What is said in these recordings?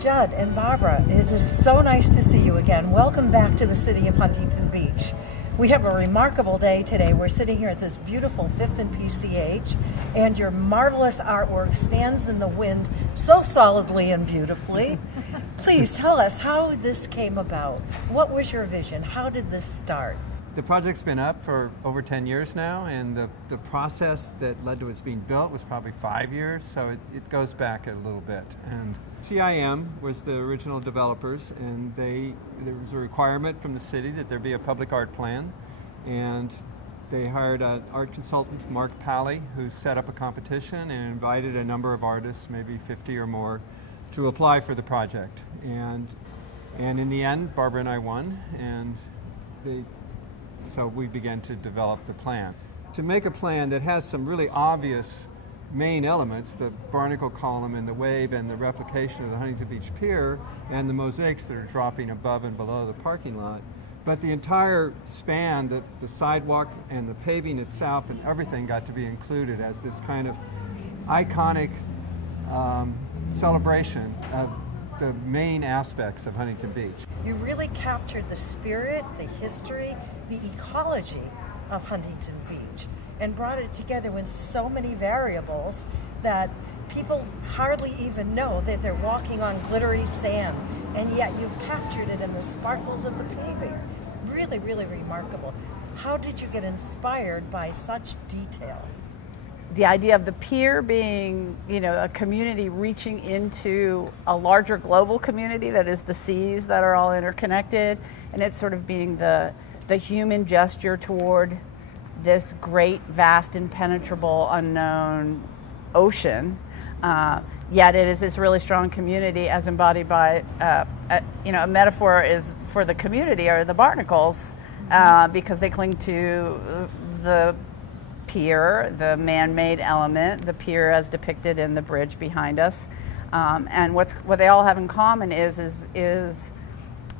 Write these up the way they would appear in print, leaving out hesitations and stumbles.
Judd and Barbara, it is so nice to see you again. Welcome back to the city of Huntington Beach. We have a remarkable day today. We're sitting here at this beautiful 5th and PCH, and your marvelous artwork stands in the wind so solidly and beautifully. Please tell us how this came about. What was your vision? How did this start? The project's been up for over 10 years now, and the process that led to its being built was probably 5 years, so it goes back a little bit. And CIM was the original developers, and there was a requirement from the city that there be a public art plan, and they hired an art consultant, Mark Pally, who set up a competition and invited a number of artists, maybe 50 or more, to apply for the project. And in the end, Barbara and I won, and so we began to develop the plan. To make a plan that has some really obvious main elements, the barnacle column and the wave and the replication of the Huntington Beach Pier and the mosaics that are dropping above and below the parking lot, but the entire span, the sidewalk and the paving itself and everything got to be included as this kind of iconic celebration of the main aspects of Huntington Beach. You really captured the spirit, the history, the ecology of Huntington Beach and brought it together with so many variables that people hardly even know that they're walking on glittery sand, and yet you've captured it in the sparkles of the paving. Really, really remarkable. How did you get inspired by such detail? The idea of the pier being, a community reaching into a larger global community that is the seas that are all interconnected, and it's sort of being the human gesture toward this great, vast, impenetrable, unknown ocean. Yet it is this really strong community as embodied by, a metaphor is for the community are the barnacles, because they cling to the pier, the man-made element, the pier as depicted in the bridge behind us, and what they all have in common is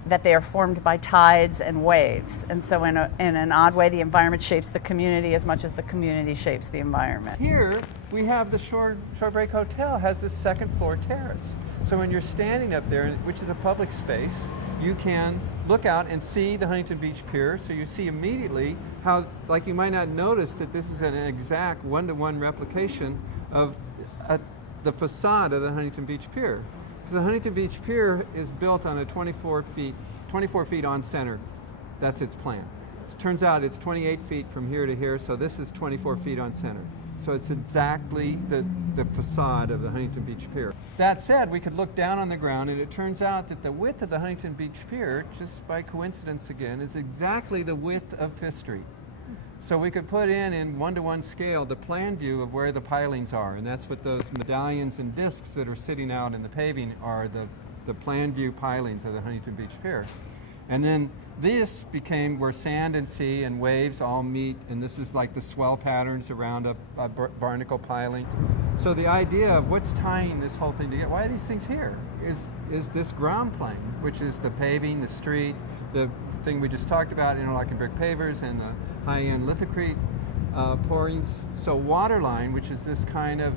that they are formed by tides and waves, and so in an odd way, the environment shapes the community as much as the community shapes the environment. Here we have the Shorebreak Hotel has this second floor terrace, so when you're standing up there, which is a public space, you can look out and see the Huntington Beach Pier, so you see immediately how, like, you might not notice that this is an exact one-to-one replication of the facade of the Huntington Beach Pier. Because the Huntington Beach Pier is built on a 24 feet on center. That's its plan. It turns out it's 28 feet from here to here, so this is 24 feet on center. So it's exactly the facade of the Huntington Beach Pier. That said, we could look down on the ground, and it turns out that the width of the Huntington Beach Pier, just by coincidence again, is exactly the width of Fifth Street. So we could put in one-to-one scale the plan view of where the pilings are, and that's what those medallions and discs that are sitting out in the paving are, the plan view pilings of the Huntington Beach Pier. And then this became where sand and sea and waves all meet, and this is like the swell patterns around a barnacle piling. So the idea of what's tying this whole thing together, why are these things here, is this ground plane, which is the paving, the street, the thing we just talked about, interlocking brick pavers and the high-end lithocrete pourings. So Waterline, which is this kind of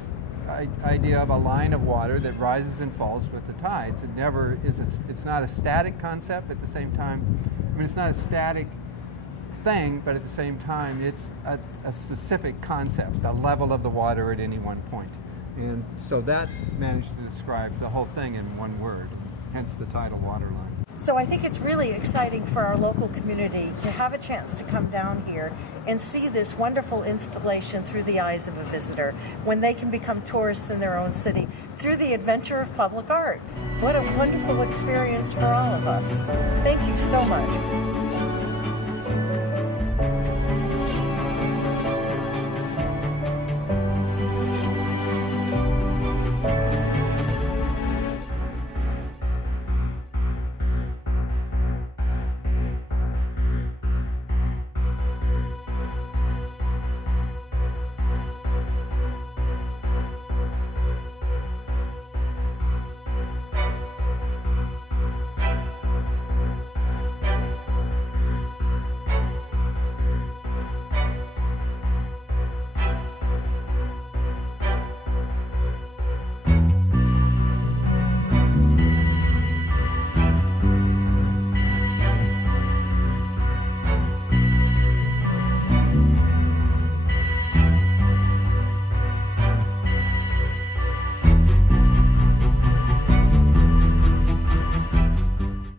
idea of a line of water that rises and falls with the tides. It never is, it's not a static concept at the same time. I mean, it's not a static thing, but at the same time, it's a specific concept, the level of the water at any one point. And so that managed to describe the whole thing in one word, hence the title Waterline. So I think it's really exciting for our local community to have a chance to come down here and see this wonderful installation through the eyes of a visitor, when they can become tourists in their own city through the adventure of public art. What a wonderful experience for all of us. Thank you so much.